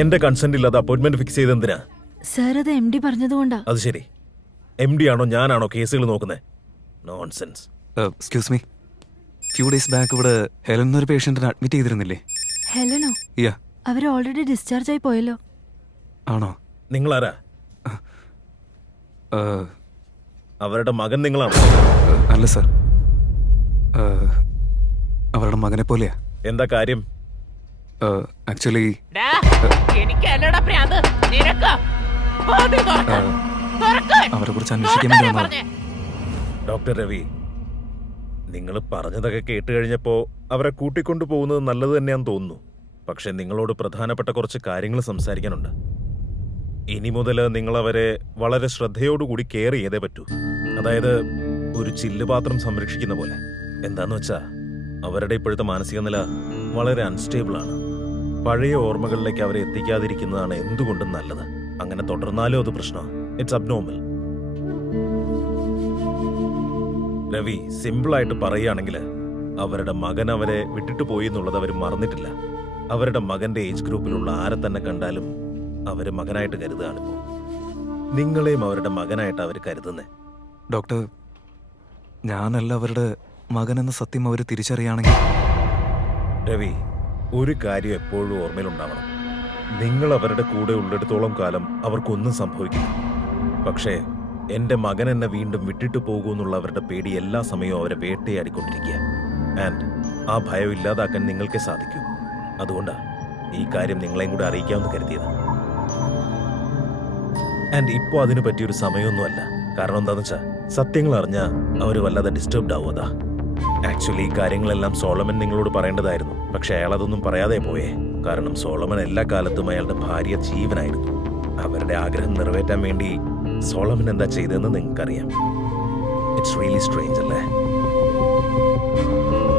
എന്റെ കൺസെന്റ് ഇല്ലാതെ appointment fix ചെയ്തെന്തിനാ? Sir അത് MD പറഞ്ഞതുകൊണ്ടാ. അത് ശരി, MD ആണോ ഞാനാണോ കേസുകൾ നോക്കുന്നത്? Nonsense. Excuse me, few days back ഇവിടെ ഹെലൻ എന്നൊരു പേഷ്യന്റിനെ അഡ്മിറ്റ് ചെയ്തിരുന്നില്ലേ? ഹെലനോ? യാ. അവർ ഓൾറെഡി ഡിസ്ചാർജ് ആയി പോയല്ലോ. ആണോ? നിങ്ങളാരാ? അവരുടെ മകൻ നിങ്ങളാണോ? അല്ല സർ, അവരുടെ മകനെ പോലെയാ. എന്താ കാര്യം? ആക്ച്വലി അവരെ കുറിച്ച് അന്വേഷിക്കാൻ വേണ്ടി വന്നതാ. ഡോക്ടർ രവി, നിങ്ങൾ പറഞ്ഞതൊക്കെ കേട്ട് കഴിഞ്ഞപ്പോ അവരെ കൂട്ടിക്കൊണ്ടു പോകുന്നത് നല്ലത് തന്നെയാന്ന് തോന്നുന്നു. പക്ഷെ നിങ്ങളോട് പ്രധാനപ്പെട്ട കുറച്ച് കാര്യങ്ങൾ സംസാരിക്കാനുണ്ട്. ഇനി മുതൽ നിങ്ങൾ അവരെ വളരെ ശ്രദ്ധയോടുകൂടി കെയർ ചെയ്തേ പറ്റൂ. അതായത് ഒരു ചില്ലുപാത്രം സംരക്ഷിക്കുന്ന പോലെ. എന്താന്ന് വെച്ചാ അവരുടെ ഇപ്പോഴത്തെ മാനസിക നില വളരെ അൺസ്റ്റേബിൾ ആണ്. പഴയ ഓർമ്മകളിലേക്ക് അവരെ എത്തിക്കാതിരിക്കുന്നതാണ് എന്തുകൊണ്ടും നല്ലത്. അങ്ങനെ തുടർന്നാലും അത് പ്രശ്നമാണ്. It's abnormal. രവി, സിമ്പിളായിട്ട് പറയുകയാണെങ്കിൽ അവരുടെ മകൻ അവരെ വിട്ടിട്ട് പോയി എന്നുള്ളത് അവർ മറന്നിട്ടില്ല. അവരുടെ മകന്റെ ഏജ് ഗ്രൂപ്പിലുള്ള ആരെ തന്നെ കണ്ടാലും അവര് മകനായിട്ട് കരുതുകയാണിപ്പോ. നിങ്ങളെയും അവരുടെ മകനായിട്ട് അവർ കരുതുന്നേ. ഡോക്ടർ, ഞാനല്ല അവരുടെ മകൻ എന്ന സത്യം അവർ തിരിച്ചറിയുകയാണെങ്കിൽ. രവി, ഒരു കാര്യം എപ്പോഴും ഓർമ്മയിലുണ്ടാവണം. നിങ്ങൾ അവരുടെ കൂടെ ഉള്ളിടത്തോളം കാലം അവർക്കൊന്നും സംഭവിക്കില്ല. പക്ഷേ എന്റെ മകൻ എന്നെ വീണ്ടും വിട്ടിട്ട് പോകുമെന്നുള്ള അവരുടെ പേടി എല്ലാ സമയവും അവരെ വേട്ടയാടിക്കൊണ്ടിരിക്കുക. ആൻഡ് ആ ഭയം ഇല്ലാതാക്കാൻ നിങ്ങൾക്കേ സാധിക്കൂ. അതുകൊണ്ടാ ഈ കാര്യം നിങ്ങളെയും കൂടെ അറിയിക്കാമെന്ന് കരുതിയത്. ആൻഡ് ഇപ്പോൾ അതിനു പറ്റിയൊരു സമയമൊന്നുമല്ല. കാരണം എന്താണെന്ന് വെച്ചാൽ സത്യങ്ങൾ അറിഞ്ഞാൽ അവർ വല്ലാതെ ഡിസ്റ്റർബ്ഡ് ആവുമതാ. ആക്ച്വലി ഈ കാര്യങ്ങളെല്ലാം സോളമൻ നിങ്ങളോട് പറയേണ്ടതായിരുന്നു. പക്ഷെ അയാൾ അതൊന്നും പറയാതെ പോയേ. കാരണം സോളമൻ എല്ലാ കാലത്തും അയാളുടെ ഭാര്യ ജീവനായിരുന്നു. അവരുടെ ആഗ്രഹം നിറവേറ്റാൻ വേണ്ടി സോളമൻ എന്താ ചെയ്തതെന്ന് നിങ്ങൾക്കറിയാം. ഇറ്റ്സ് റിയലി സ്ട്രേഞ്ച് അല്ലേ?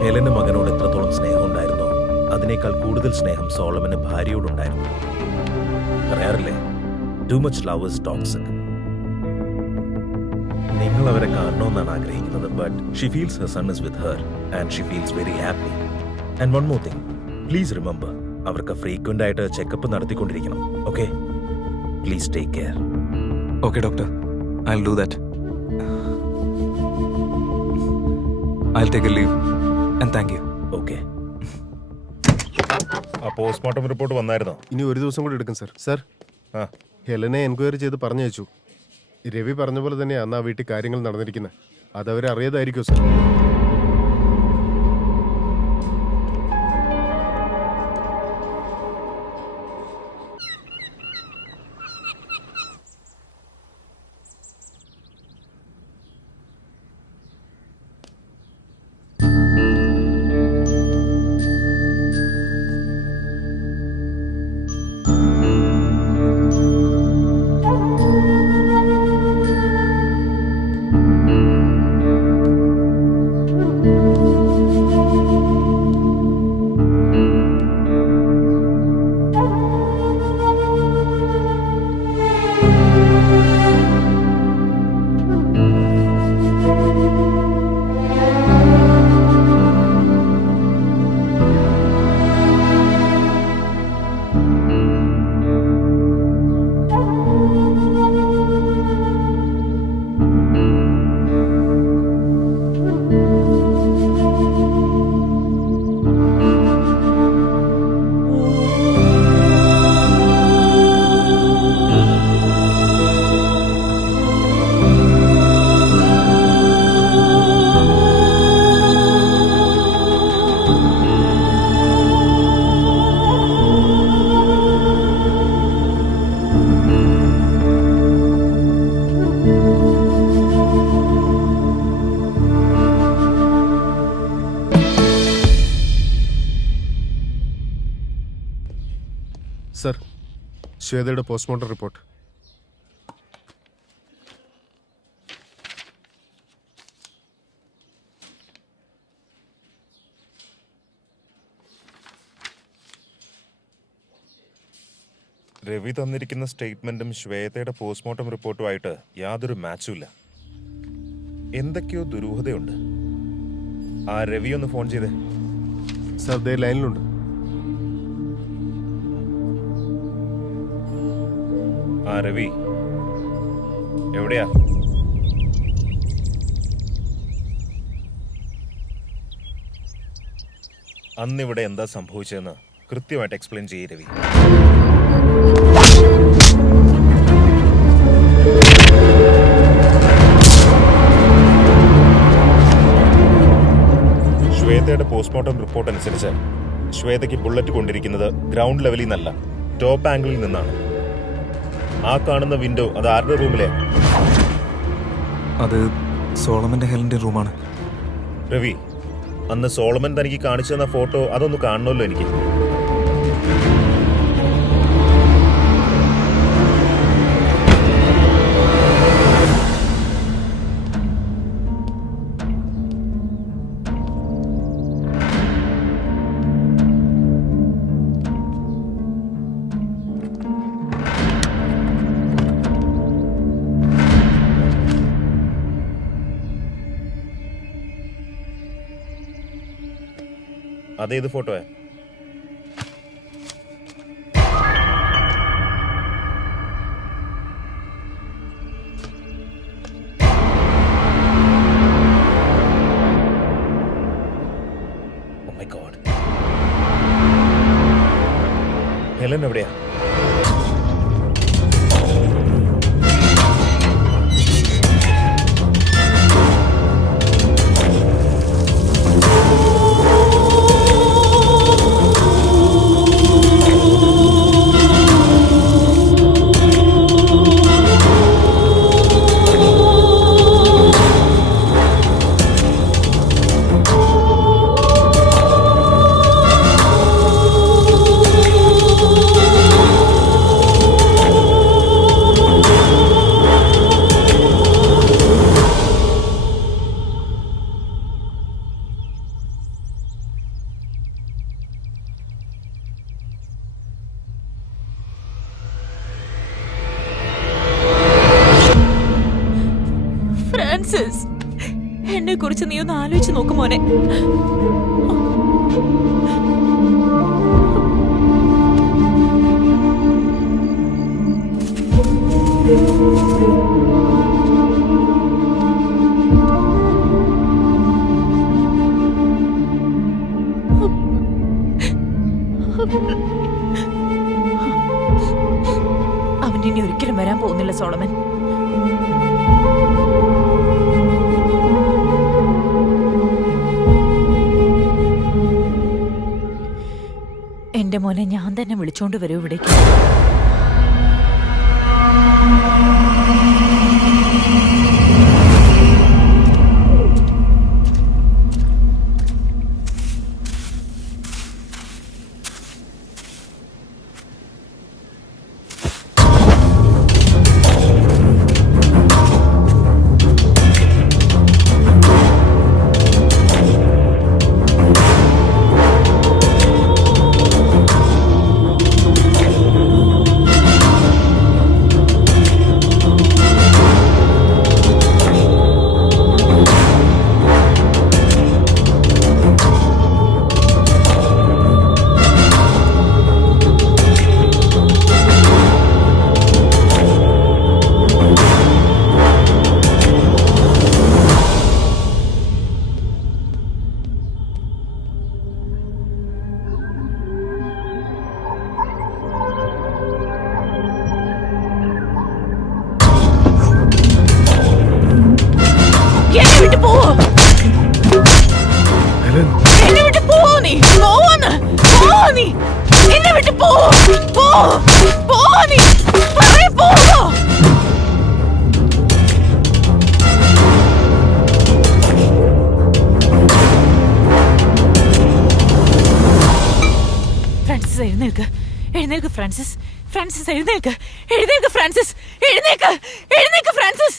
ഹെലന് മകനോട് എത്രത്തോളം സ്നേഹം ഉണ്ടായിരുന്നോ അതിനേക്കാൾ കൂടുതൽ സ്നേഹം സോളമന് ഭാര്യയോടുണ്ടായിരുന്നു. പറയാറില്ലേ, too much love is toxic. നിങ്ങൾ അവരെ കാണണമെന്നാണ് ആഗ്രഹിക്കുന്നത്. But she feels her son is with her and she feels very happy. And one more thing, please remember, അവർക്ക് ഫ്രീക്വന്റ് ആയിട്ട് ചെക്കപ്പ് നടത്തിക്കൊണ്ടിരിക്കണം. Okay? Please take care. Okay doctor, I will do that. I will take a leave and thank you. Okay. ആ postmortem report വന്നായിരുന്നോ? ഇനി ഒരു ദിവസം കൂടി എടുക്കും സർ. ഹെലനെ എൻക്വയറി ചെയ്ത് പറഞ്ഞയച്ചു. രവി പറഞ്ഞ പോലെ തന്നെയാണ് അന്ന് ആ വീട്ടിൽ കാര്യങ്ങൾ നടന്നിരിക്കുന്നത്. അതവരെ അറിയാതായിരിക്കും സർ. സർ, ശ്വേതയുടെ പോസ്റ്റ്മോർട്ടം റിപ്പോർട്ട്. രവി തന്നിരിക്കുന്ന സ്റ്റേറ്റ്മെന്റും ശ്വേതയുടെ പോസ്റ്റ്മോർട്ടം റിപ്പോർട്ടുമായിട്ട് യാതൊരു മാച്ചും ഇല്ല. എന്തൊക്കെയോ ദുരൂഹതയുണ്ട്. ആ രവി ഒന്ന് ഫോൺ ചെയ്തേ. സർ, ദേ ലൈനിലുണ്ട്. ആ രവി, എവിടെയാ? അന്നിവിടെ എന്താ സംഭവിച്ചതെന്ന് കൃത്യമായിട്ട് എക്സ്പ്ലെയിൻ ചെയ്യ് രവി. ശ്വേതയുടെ പോസ്റ്റ്മോർട്ടം റിപ്പോർട്ട് അനുസരിച്ച് ശ്വേതയ്ക്ക് ബുള്ളറ്റ് കൊണ്ടിരിക്കുന്നത് ഗ്രൗണ്ട് ലെവലിൽ നിന്നല്ല, ടോപ്പ് ആംഗിളിൽ നിന്നാണ്. ആ കാണുന്ന വിൻഡോ അത് ആരുടെ റൂമിലെ? അത് സോളമന്റെ ഹെലന്റെ റൂമാണ്. രവി, അന്ന് സോളമൻ തനിക്ക് കാണിച്ചു തന്ന ഫോട്ടോ അതൊന്ന് കാണണമല്ലോ എനിക്ക്. അതേത് ഫോട്ടോയാ? Oh my God. ഹെലൻ എവിടെയാ? ഫ്രാൻസിസ്, എന്നെ കുറിച്ച് നീ ഒന്ന് ആലോചിച്ച് നോക്ക് മോനെ. അവൻ ഇനി ഒരിക്കലും വരാൻ പോകുന്നില്ല സോളമൻ. എന്റെ മോനെ ഞാൻ തന്നെ വിളിച്ചോണ്ട് വരും ഇവിടേക്ക്. എഴുന്നേൽക്ക്, എഴുന്നേൽക്ക് ഫ്രാൻസിസ്, ഫ്രാൻസിസ് എഴുന്നേൽക്ക്, എഴുന്നേൽക്ക് ഫ്രാൻസിസ്, എഴുന്നേൽക്ക്, എഴുന്നേൽക്ക് ഫ്രാൻസിസ്.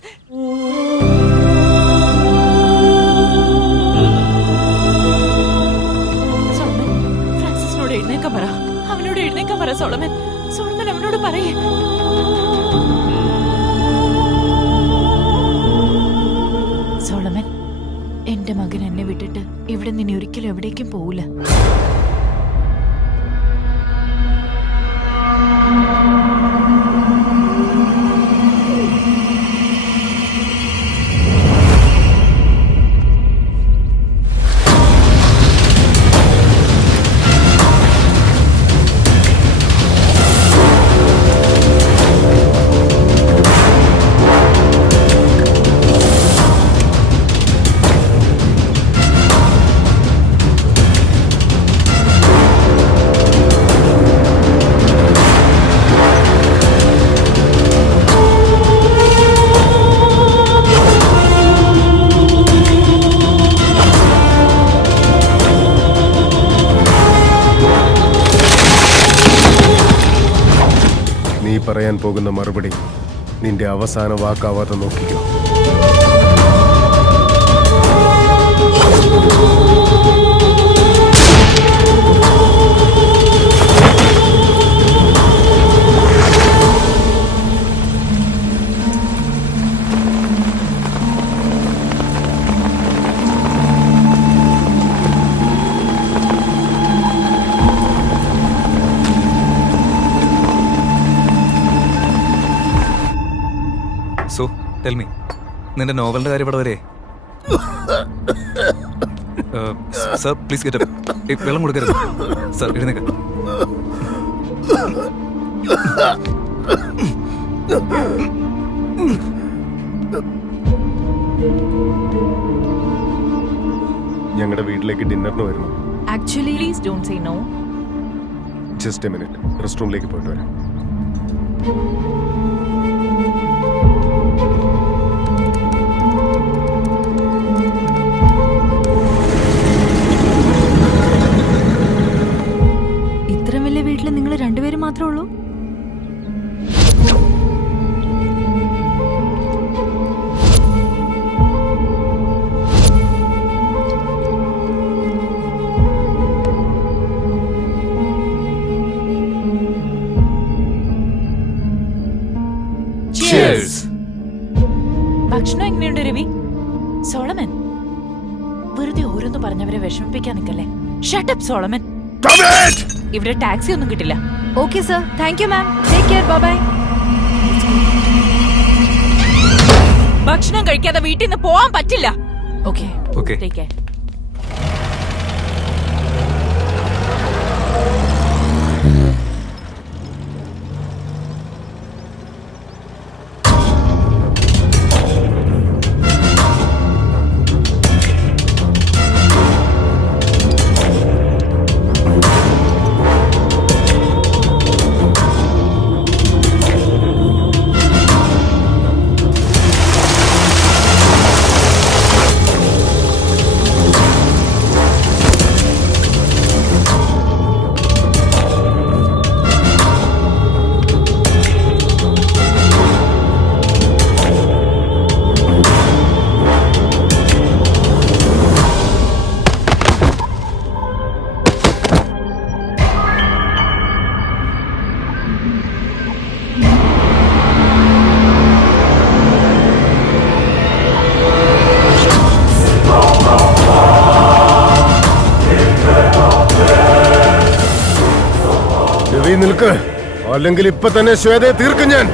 സോളമൻ, ഫ്രാൻസിസിനോട് എഴുന്നേൽക്കാൻ പറ, അവനോട് എഴുന്നേൽക്കാൻ പറ സോളമൻ, സോളമൻ അവനോട് പറയേ. സോളമൻ, എന്റെ മകൻ എന്നെ വിട്ടിട്ട് ഇവിടെ നിന്ന് ഒരിക്കലും എവിടേക്കും പോവില്ല. നീ പറയാൻ പോകുന്ന മറുപടി നിന്റെ അവസാന വാക്കാവാതെ നോക്കിക്കോ. സോ ടെൽ മീ, നിന്റെ നോവലിന്റെ കാര്യം ഇവിടെ വരെ? Sir please get up. വെള്ളം കൊടുക്കരുത് സർ, എഴുന്നേക്ക്. ഞങ്ങളുടെ വീട്ടിലേക്ക് ഡിന്നറിന് വരുന്നു. Actually please don't say no. Just a minute, rest റൂമിലേക്ക് പോയിട്ട് വരാം. ഇത്രയും വലിയ വീട്ടിൽ നിങ്ങൾ രണ്ടുപേരും മാത്രമേ ഉള്ളൂ? Cheers. ഭക്ഷണം എങ്ങനെയുണ്ട് രവി? സോളമൻ, വെറുതെ ഓരോന്ന് പറഞ്ഞവരെ വിഷമിപ്പിക്കാൻ നിൽക്കല്ലേ. Shut up Solomon. ഇവിടെ ടാക്സി ഒന്നും കിട്ടില്ല. Okay sir, thank you ma'am. Take care, bye bye. ഭക്ഷണം കഴിക്കാതെ വീട്ടിൽ നിന്ന് പോവാൻ പറ്റില്ല. Okay Okay. Take care. Ravi നിൽക്ക്, അല്ലെങ്കിൽ ഇപ്പൊ തന്നെ ശ്വേതയെ തീർക്കും ഞാൻ.